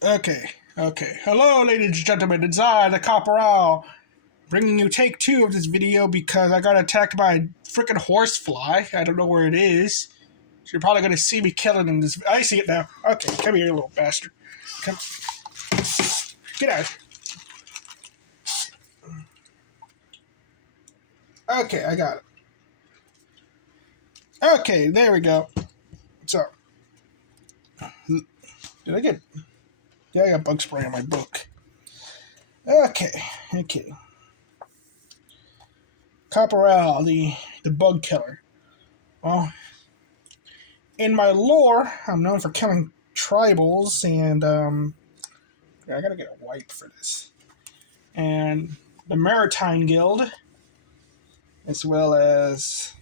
Okay, okay. Hello, ladies and gentlemen. It's I, the Copper, bringing you take two of this video because I got attacked by a freaking horsefly. I don't know where it is. So you're probably going to see me killing in this. I see it now. Okay, come here, you little bastard. Come, get out. Okay, I got it. Okay, there we go. So, did I get? Yeah, I got bug spray on my book. Okay, okay. Copper, the bug killer. Well, in my lore, I'm known for killing tribals, and I gotta get a wipe for this. And the Maritime Guild, as well as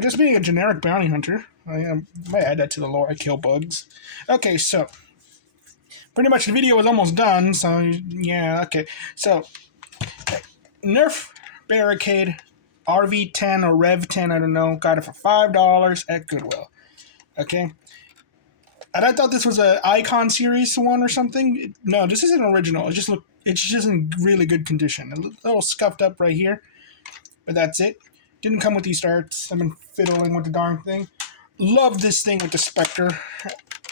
just being a generic bounty hunter. I might add that to the lore. I kill bugs. Okay, so pretty much the video is almost done. So yeah, okay. So Nerf Barricade RV-10 or Rev-10, I don't know. Got it for $5 at Goodwill. Okay. And I thought this was an Icon series one or something. No, this isn't original. It's just in really good condition. A little scuffed up right here, but that's it. Didn't come with these darts. I've been fiddling with the darn thing. Love this thing with the Spectre.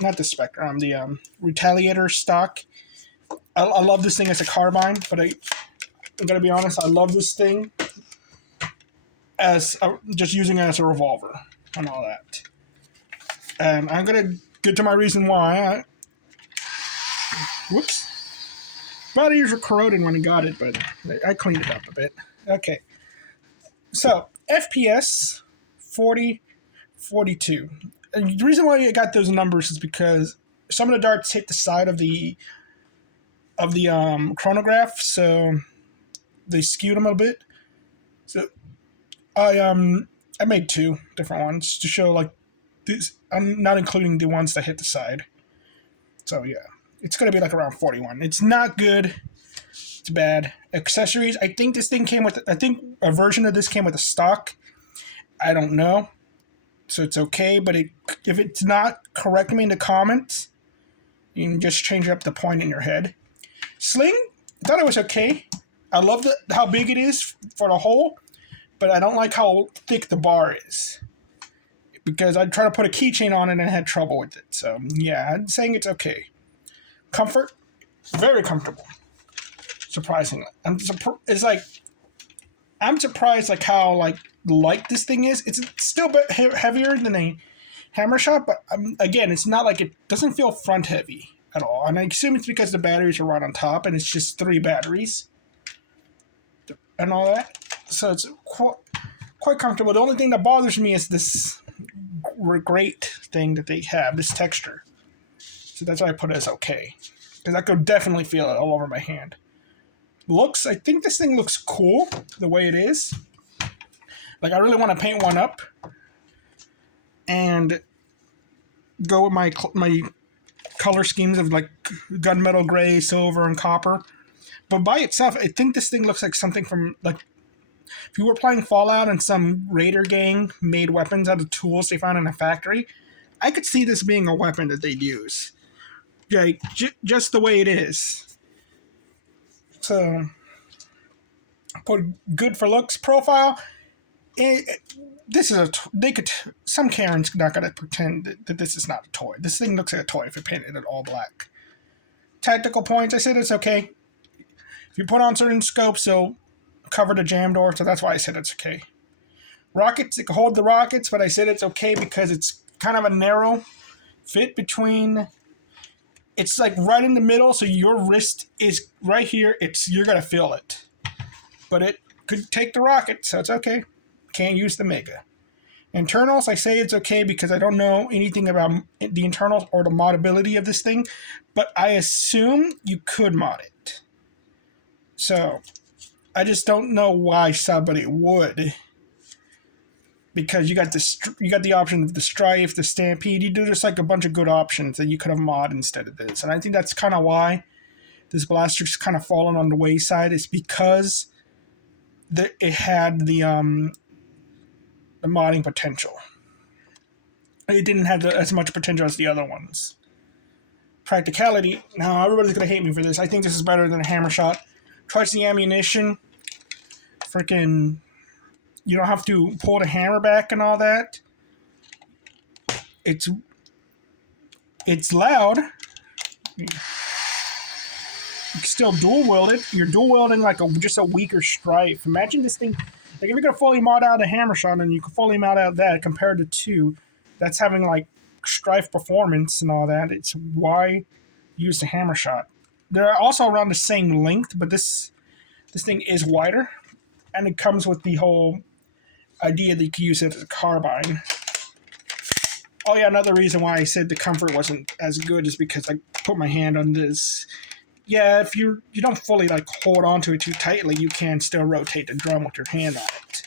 Not the Spectre, the Retaliator stock. I love this thing as a carbine, but I'm gonna be honest, I love this thing as just using it as a revolver and all that. And I'm gonna get to my reason why. Whoops. Batteries were corroding when I got it, but I cleaned it up a bit. Okay. So, FPS 40, 42. And the reason why I got those numbers is because some of the darts hit the side of the chronograph, so they skewed them a bit. So I made two different ones to show like this. I'm not including the ones that hit the side. So yeah, it's gonna be like around 41. It's not good. It's bad. Accessories. I think this thing came with. I think a version of this came with a stock. I don't know. So it's okay, but if it's not, correct me in the comments. You can just change up the point in your head. Sling, I thought it was okay. I love how big it is for the hole, but I don't like how thick the bar is. Because I tried to put a keychain on it and I had trouble with it. So yeah, I'm saying it's okay. Comfort, very comfortable. Surprisingly, it's like I'm surprised like how light this thing is. It's still a bit heavier than a hammer shot, but again, it's not like it doesn't feel front heavy at all. And I assume it's because the batteries are right on top, and it's just 3 batteries and all that. So it's quite comfortable. The only thing that bothers me is this great thing that they have, this texture. So that's why I put it as okay, because I could definitely feel it all over my hand. Looks, I think this thing looks cool the way it is. Like I really want to paint one up and go with my color schemes of like gunmetal gray, silver, and copper. But by itself, I think this thing looks like something from like if you were playing Fallout and some raider gang made weapons out of tools they found in a factory. I could see this being a weapon that they'd use. Like just the way it is. So, put good for looks profile. This is some Karen's not gonna pretend that this is not a toy. This thing looks like a toy if you painted it all black. Tactical points, I said it's okay. If you put on certain scopes, they'll cover the jam door, so that's why I said it's okay. Rockets, it can hold the rockets, but I said it's okay because it's kind of a narrow fit between. It's like right in the middle, so your wrist is right here. You're gonna feel it, but it could take the rocket, so it's okay. Can't use the Mega. Internals, I say it's okay because I don't know anything about the internals or the modability of this thing, but I assume you could mod it. So I just don't know why somebody would. Because you got the option of the Strife, the Stampede. You do just like a bunch of good options that you could have mod instead of this. And I think that's kind of why this blaster's kind of fallen on the wayside. Is because it had the modding potential. It didn't have as much potential as the other ones. practicality. Now, everybody's going to hate me for this. I think this is better than a hammer shot. Twice the ammunition. Freaking, you don't have to pull the hammer back and all that. It's loud. You can still dual wield it. You're dual wielding like just a weaker strife. Imagine this thing. Like if you're gonna fully mod out a hammer shot and you can fully mod out that compared to 2, that's having like strife performance and all that. It's why use the hammer shot. They're also around the same length, but this thing is wider, and it comes with the whole idea that you can use it as a carbine. Oh yeah, another reason why I said the comfort wasn't as good is because I put my hand on this. Yeah, if you don't fully like hold onto it too tightly, you can still rotate the drum with your hand on it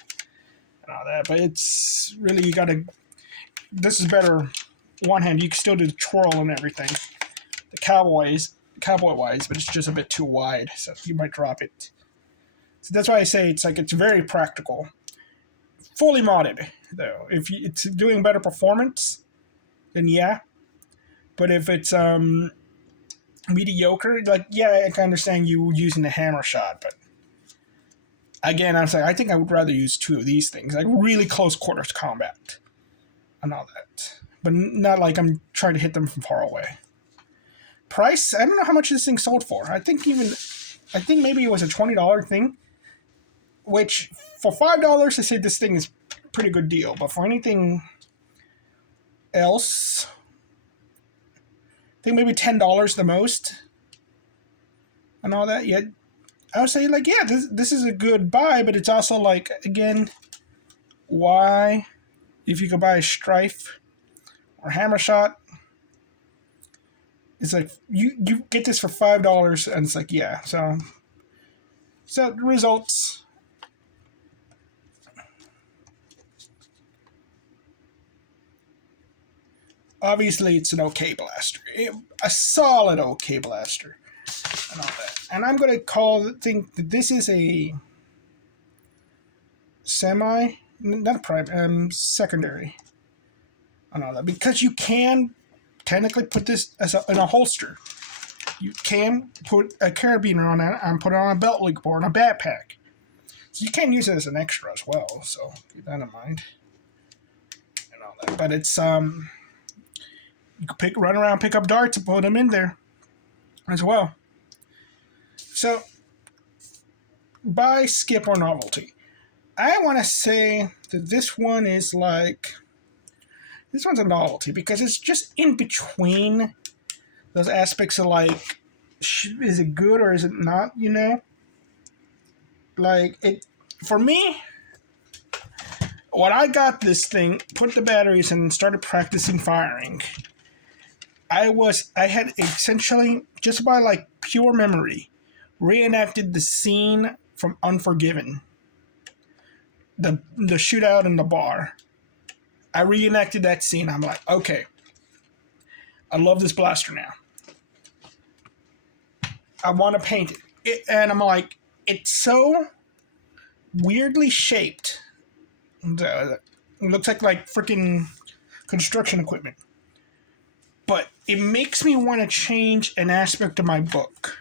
and all that. But it's really, you gotta. This is better. One hand, you can still do the twirl and everything. The cowboy wise, but it's just a bit too wide, so you might drop it. So that's why I say it's very practical. Fully modded though, if it's doing better performance, then yeah. But if it's mediocre, like, yeah, I can understand you using the hammer shot, but again, I'm saying I think I would rather use 2 of these things, like really close quarters combat and all that, but not like I'm trying to hit them from far away. Price, I don't know how much this thing sold for. I think maybe it was a $20 thing, which for $5 I say this thing is a pretty good deal, but for anything else, I think maybe $10 the most, and all that. Yeah, I would say like, yeah, this is a good buy, but it's also like, again, why, if you could buy a strife or hammer shot, it's like you get this for $5, and it's like, yeah. So the results. Obviously, it's an OK blaster. A solid OK blaster. And all that. And I'm going to think that this is a secondary. And all that. Because you can technically put this in a holster. You can put a carabiner on it and put it on a belt loop or on a backpack. So you can use it as an extra as well. So keep that in mind. And all that. But it's you can run around, pick up darts, and put them in there as well. So, buy, skip, or novelty. I want to say that this one is like, this one's a novelty because it's just in between those aspects of like, is it good or is it not, you know? Like, for me, when I got this thing, put the batteries in and started practicing firing, I had essentially, just by like pure memory, reenacted the scene from Unforgiven. The shootout in the bar. I reenacted that scene. I'm like, okay, I love this blaster now. I want to paint it. And I'm like, it's so weirdly shaped. It looks like freaking construction equipment. But it makes me want to change an aspect of my book.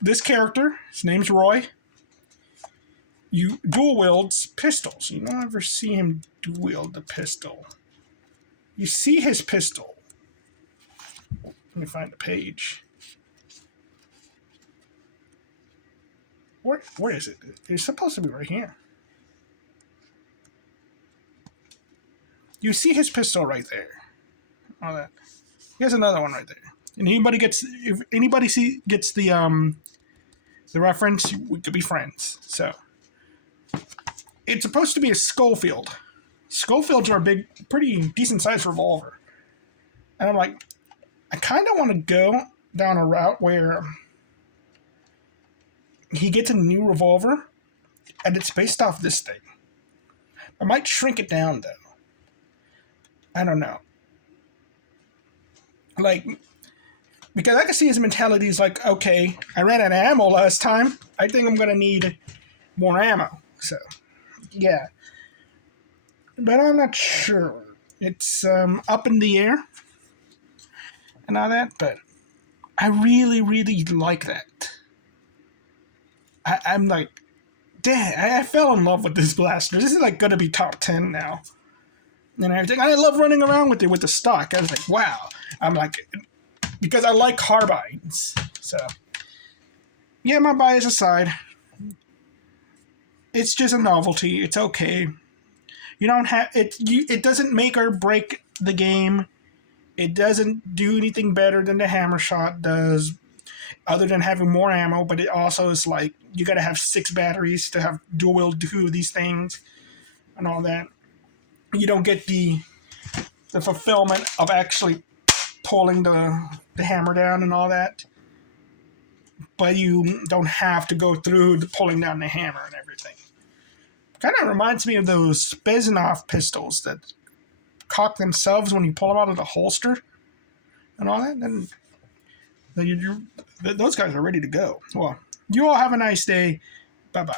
This character, his name's Roy, you dual wields pistols. You don't ever see him dual wield the pistol. You see his pistol. Let me find the page. Where is it? It's supposed to be right here. You see his pistol right there. All that. Here's another one right there. And if anybody gets the reference, we could be friends. So it's supposed to be a Schofield. Schofields are a pretty decent sized revolver. And I'm like, I kind of want to go down a route where he gets a new revolver, and it's based off this thing. I might shrink it down though. I don't know. Like, because I can see his mentality is like, okay, I ran out of ammo last time. I think I'm going to need more ammo. So, yeah. But I'm not sure. It's up in the air. and all that, but I really, really like that. I'm like, damn, I fell in love with this blaster. This is like gonna be top 10 now. And everything. I love running around with it with the stock. I was like, wow. I'm like, because I like carbines. So, yeah, my bias aside, it's just a novelty. It's okay. You don't have it. It doesn't make or break the game. It doesn't do anything better than the hammer shot does, other than having more ammo. But it also is like you got to have 6 batteries to have dual do these things and all that. You don't get the fulfillment of actually pulling the hammer down and all that. But you don't have to go through the pulling down the hammer and everything. Kind of reminds me of those Bezanov pistols that cock themselves when you pull them out of the holster and all that. And those guys are ready to go. Well, you all have a nice day. Bye-bye.